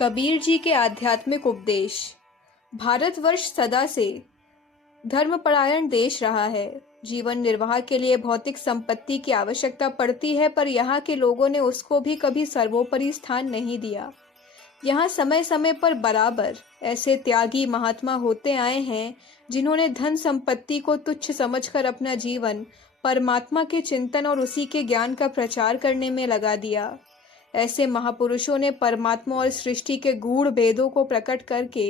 कबीर जी के आध्यात्मिक उपदेश। भारतवर्ष सदा से धर्मपरायण देश रहा है। जीवन निर्वाह के लिए भौतिक संपत्ति की आवश्यकता पड़ती है, पर यहाँ के लोगों ने उसको भी कभी सर्वोपरि स्थान नहीं दिया। यहाँ समय समय पर बराबर ऐसे त्यागी महात्मा होते आए हैं जिन्होंने धन संपत्ति को तुच्छ समझकर अपना जीवन परमात्मा के चिंतन और उसी के ज्ञान का प्रचार करने में लगा दिया। ऐसे महापुरुषों ने परमात्मा और सृष्टि के गूढ़ भेदों को प्रकट करके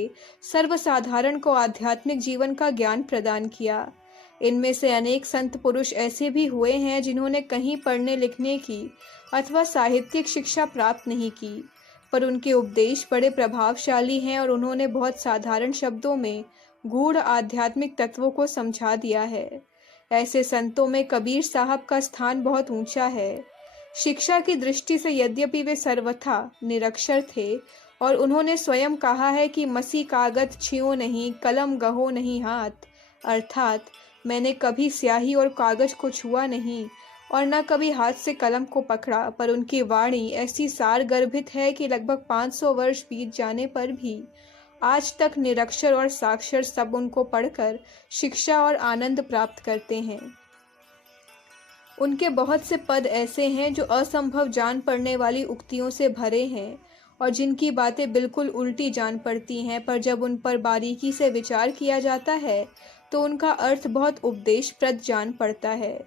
सर्वसाधारण को आध्यात्मिक जीवन का ज्ञान प्रदान किया। इनमें से अनेक संत पुरुष ऐसे भी हुए हैं जिन्होंने कहीं पढ़ने लिखने की अथवा साहित्यिक शिक्षा प्राप्त नहीं की, पर उनके उपदेश बड़े प्रभावशाली हैं और उन्होंने बहुत साधारण शब्दों में गूढ़ आध्यात्मिक तत्वों को समझा दिया है। ऐसे संतों में कबीर साहब का स्थान बहुत ऊंचा है। शिक्षा की दृष्टि से यद्यपि वे सर्वथा निरक्षर थे और उन्होंने स्वयं कहा है कि मसी कागज छियो नहीं, कलम गहो नहीं हाथ, अर्थात मैंने कभी स्याही और कागज को छुआ नहीं और न कभी हाथ से कलम को पकड़ा, पर उनकी वाणी ऐसी सार गर्भित है कि लगभग 500 वर्ष बीत जाने पर भी आज तक निरक्षर और साक्षर सब उनको पढ़कर शिक्षा और आनंद प्राप्त करते हैं। उनके बहुत से पद ऐसे हैं जो असंभव जान पड़ने वाली उक्तियों से भरे हैं और जिनकी बातें बिल्कुल उल्टी जान पड़ती हैं, पर जब उन पर बारीकी से विचार किया जाता है तो उनका अर्थ बहुत उपदेशप्रद जान पड़ता है।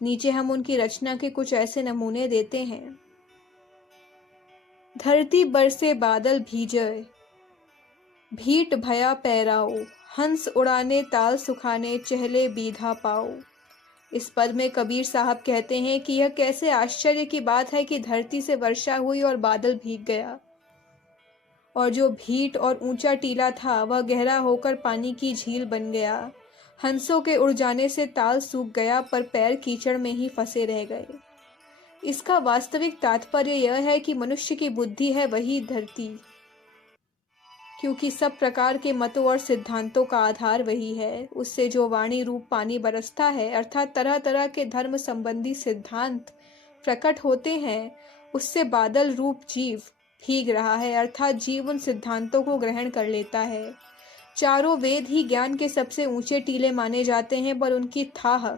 नीचे हम उनकी रचना के कुछ ऐसे नमूने देते हैं। धरती बरसे बादल भीजे, भीट भया पैराओ, हंस उड़ाने ताल सुखाने, चहले बीधा पाओ। इस पद में कबीर साहब कहते हैं कि यह कैसे आश्चर्य की बात है कि धरती से वर्षा हुई और बादल भीग गया, और जो भीट और ऊंचा टीला था वह गहरा होकर पानी की झील बन गया। हंसों के उड़ जाने से ताल सूख गया, पर पैर कीचड़ में ही फंसे रह गए। इसका वास्तविक तात्पर्य यह है कि मनुष्य की बुद्धि है वही धरती, क्योंकि सब प्रकार के मतों और सिद्धांतों का आधार वही है। उससे जो वाणी रूप पानी बरसता है, अर्थात तरह तरह के धर्म संबंधी सिद्धांत प्रकट होते हैं, उससे बादल रूप जीव भीग रहा है, अर्थात जीव उन सिद्धांतों को ग्रहण कर लेता है। चारों वेद ही ज्ञान के सबसे ऊंचे टीले माने जाते हैं, पर उनकी थाह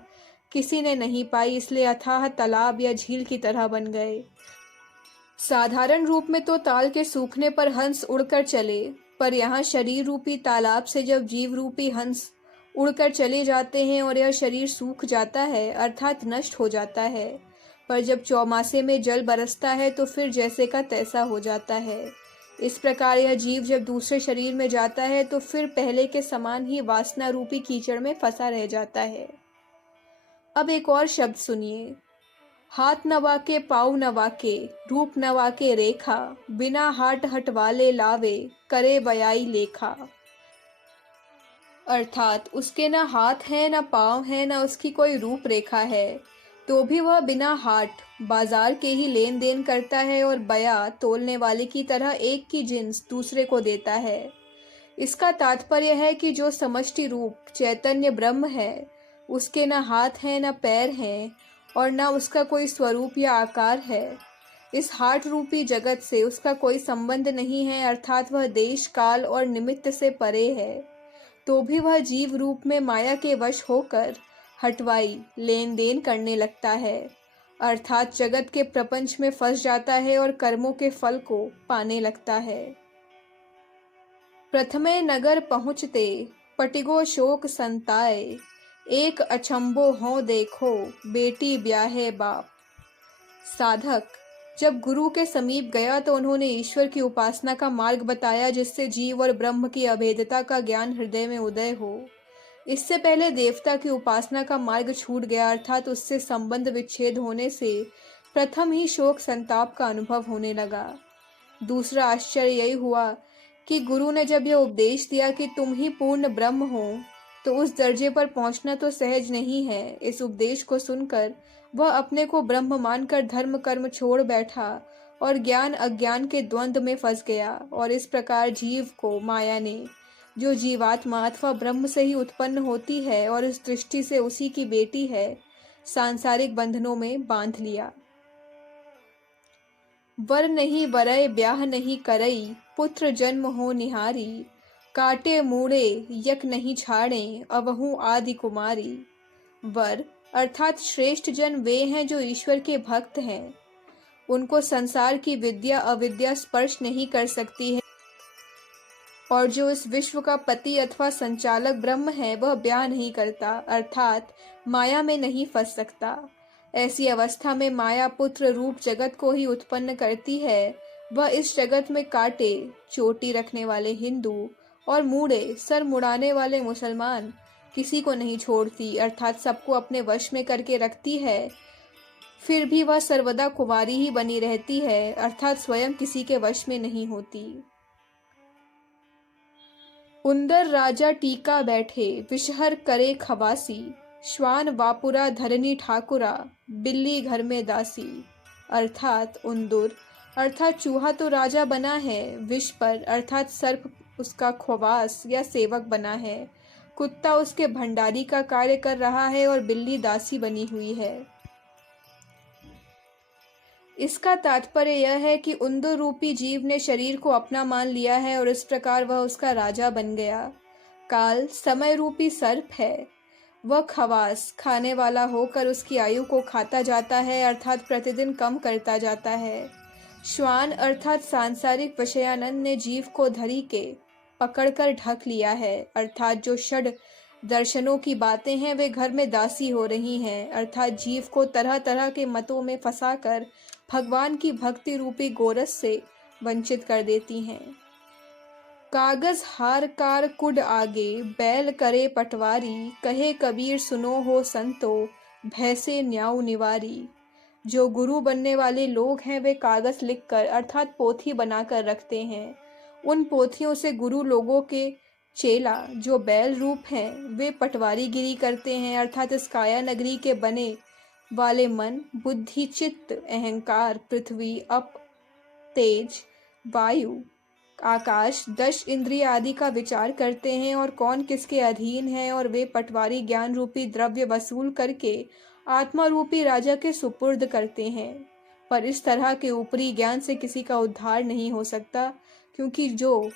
किसी ने नहीं पाई, इसलिए अथाह तालाब या झील की तरह बन गए। साधारण रूप में तो ताल के सूखने पर हंस उड़कर चले, पर यहाँ शरीर रूपी तालाब से जब जीव रूपी हंस उड़कर चले जाते हैं और यह शरीर सूख जाता है, अर्थात नष्ट हो जाता है, पर जब चौमासे में जल बरसता है तो फिर जैसे का तैसा हो जाता है। इस प्रकार यह जीव जब दूसरे शरीर में जाता है तो फिर पहले के समान ही वासना रूपी कीचड़ में फंसा रह जाता है। अब एक और शब्द सुनिए। हाथ नवा के पाँव नवा के, रूप नवा के रेखा, बिना हाट हटवाले लावे, करे बयाई लेखा। अर्थात उसके न हाथ है न पाँव है न उसकी कोई रूप रेखा है, तो भी वह बिना हाट बाजार के ही लेन देन करता है और बया तोलने वाले की तरह एक की जिन्स दूसरे को देता है। इसका तात्पर्य है कि जो समष्टि रूप चैतन्य ब्रह्म है, उसके न हाथ हैं न पैर हैं और न उसका कोई स्वरूप या आकार है। इस हाट रूपी जगत से उसका कोई संबंध नहीं है, अर्थात वह देश काल और निमित्त से परे है, तो भी वह जीव रूप में माया के वश होकर हटवाई लेन देन करने लगता है, अर्थात जगत के प्रपंच में फंस जाता है और कर्मों के फल को पाने लगता है। प्रथमे नगर पहुँचते, पटिगो शोक संताए, एक अचंबो हो देखो, बेटी ब्याहे बाप। साधक जब गुरु के समीप गया तो उन्होंने ईश्वर की उपासना का मार्ग बताया, जिससे जीव और ब्रह्म की अभेदता का ज्ञान हृदय में उदय हो। इससे पहले देवता की उपासना का मार्ग छूट गया, अर्थात उससे संबंध विच्छेद होने से प्रथम ही शोक संताप का अनुभव होने लगा। दूसरा आश्चर्य यही हुआ कि गुरु ने जब यह उपदेश दिया कि तुम ही पूर्ण ब्रह्म हो, तो उस दर्जे पर पहुंचना तो सहज नहीं है। इस उपदेश को सुनकर वह अपने को ब्रह्म मानकर धर्म कर्म छोड़ बैठा और ज्ञान अज्ञान के द्वंद्व में फंस गया, और इस प्रकार जीव को माया ने, जो जीवात्मा अथवा ब्रह्म से ही उत्पन्न होती है और इस दृष्टि से उसी की बेटी है, सांसारिक बंधनों में बांध लिया। वर नहीं बरय ब्याह नहीं करई, पुत्र जन्म हो निहारी, काटे मूड़े यक नहीं छाड़े, अवहु आदि कुमारी। वर अर्थात श्रेष्ठ जन वे हैं जो ईश्वर के भक्त हैं। उनको संसार की विद्या अविद्या स्पर्श नहीं कर सकती है, और जो इस विश्व का पति अथवा संचालक ब्रह्म है वह ब्याह नहीं करता, अर्थात माया में नहीं फंस सकता। ऐसी अवस्था में माया पुत्र रूप जगत को ही उत्पन्न करती है। वह इस जगत में काटे चोटी रखने वाले हिंदू और मूड़े सर मुड़ाने वाले मुसलमान किसी को नहीं छोड़ती, अर्थात सबको अपने वश में करके रखती है। फिर भी वह सर्वदा कुमारी ही बनी रहती है, अर्थात स्वयं किसी के वश में नहीं होती। उंदर राजा टीका बैठे, विषहर करे खवासी, श्वान वापुरा धरनी ठाकुरा, बिल्ली घर में दासी। अर्थात उंदुर अर्थात चूहा तो राजा बना है, विष पर अर्थात सर्प उसका खवास या सेवक बना है, कुत्ता उसके भंडारी का कार्य कर रहा है और बिल्ली दासी बनी हुई है। इसका तात्पर्य यह है कि उंदुर रूपी जीव ने शरीर को अपना मान लिया है और इस प्रकार वह उसका राजा बन गया। काल समय रूपी सर्प है, वह खवास खाने वाला होकर उसकी आयु को खाता जाता है, अर्थात प्रतिदिन कम करता जाता है। श्वान अर्थात सांसारिक विषयानंद ने जीव को धरी के पकड़कर ढक लिया है, अर्थात जो षड दर्शनों की बातें हैं वे घर में दासी हो रही हैं, अर्थात जीव को तरह तरह के मतों में फंसाकर भगवान की भक्ति रूपी गोरस से वंचित कर देती हैं। कागज हार कार कुड आगे, बैल करे पटवारी, कहे कबीर सुनो हो संतो, भैसे न्याऊ निवारी। जो गुरु बनने वाले लोग हैं वे कागज लिखकर अर्थात पोथी बनाकर रखते हैं। उन पोथियों से गुरु लोगों के चेला जो बैल रूप हैं वे पटवारी गिरी करते हैं, अर्थात इस काया नगरी के बने वाले मन, बुद्धि, चित्त, अहंकार, पृथ्वी, अप, तेज, वायु, आकाश, 10 इंद्रिय आदि का विचार करते हैं और कौन किसके अधीन है, और वे पटवारी ज्ञान रूपी द्रव्य वसूल करके आत्मा रूपी राजा के सुपुर्द करते हैं। पर इस तरह के ऊपरी ज्ञान से किसी का उद्धार नहीं हो सकता, क्योंकि जो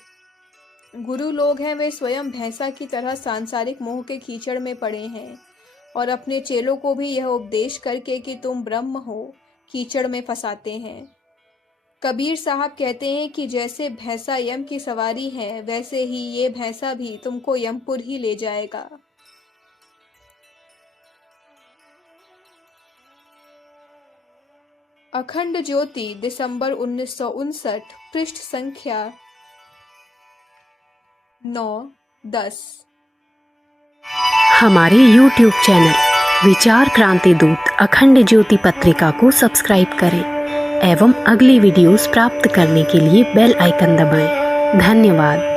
गुरु लोग हैं वे स्वयं भैंसा की तरह सांसारिक मोह के कीचड़ में पड़े हैं और अपने चेलों को भी यह उपदेश करके कि तुम ब्रह्म हो कीचड़ में फंसाते हैं। कबीर साहब कहते हैं कि जैसे भैंसा यम की सवारी है वैसे ही ये भैंसा भी तुमको यमपुर ही ले जाएगा। अखंड ज्योति दिसंबर 1959, पृष्ठ संख्या 9-10। हमारे YouTube चैनल विचार क्रांति दूत अखंड ज्योति पत्रिका को सब्सक्राइब करें एवं अगली वीडियोस प्राप्त करने के लिए बेल आइकन दबाएं। धन्यवाद।